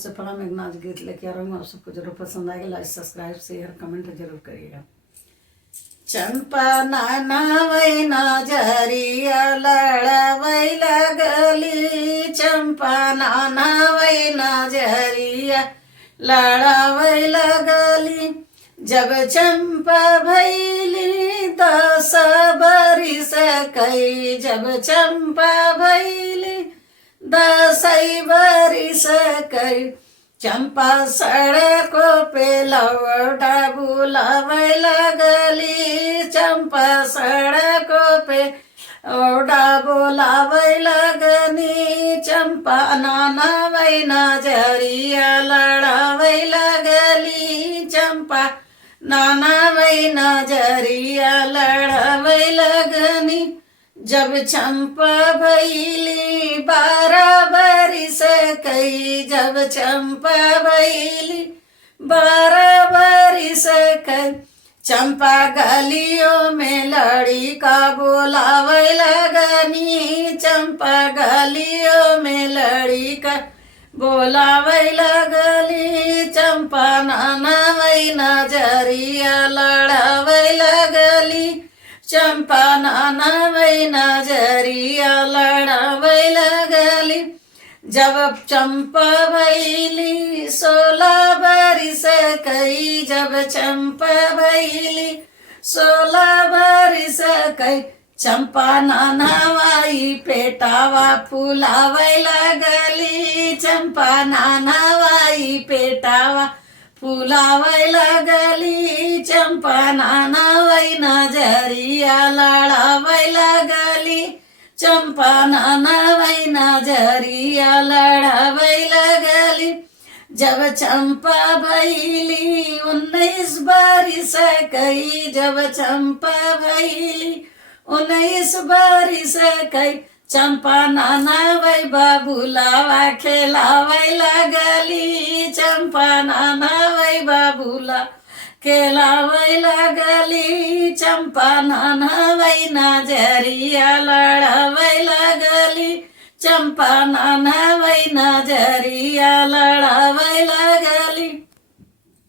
से फला में एक नाच गीत लेके आ रहा हूँ। आप सबको जरूर पसंद आएगा। लाइक सब्सक्राइब शेयर कमेंट जरूर करिएगा। चंपा नाना वै नजरिया लड़वै लगली, चंपा नाना वै नजरिया लड़वै लगली। जब चंपा भैली 10 बरिस कई, जब चंपा भैली 10 बरिस कई। चंपा सड़कों पे लौटा बुलावे लगली, चंपा सड़कों पे लौटा बुलावे लगनी। चंपा नाना वै नजरिया लड़ावे लगली, चंपा नाना वै नजरिया लड़ावे लगनी। जब चंपा भैली 12 बरिस कई, जब चंपा भैली 12 बरिस कई। चंपा गलियों में लड़का बोलावे लगनी, चंपा गलियों में लड़का बोलावे लगली। चंपा नाना वै नजरिया लड़ावे लगली, चंपा नाना वै नजरिया लड़ावे लगली। जब चंपा भैली 16 बरिस कई, जब चंपा भैली 16 बरिस कई। चंपा नाना वाई पेटावा फुलावे लगली, चंपा नाना वाई पेटावा फुलावे लगली। चंपा नाना वै नजरिया लड़ावे लगली, चंपा नाना वै नजरिया लड़ावे लगली। जब चंपा भैली 19 बरिस कई, जब चंपा भैली 19 बरिस कई। चंपा नाना वै बाबूलावा खेलावे लगली, चंपा नाना वै बाबूला खेलावे लगली। चंपा नाना वै नजरिया लड़ावे लगली, चंपा नाना वै नजरिया लड़ावे लगली।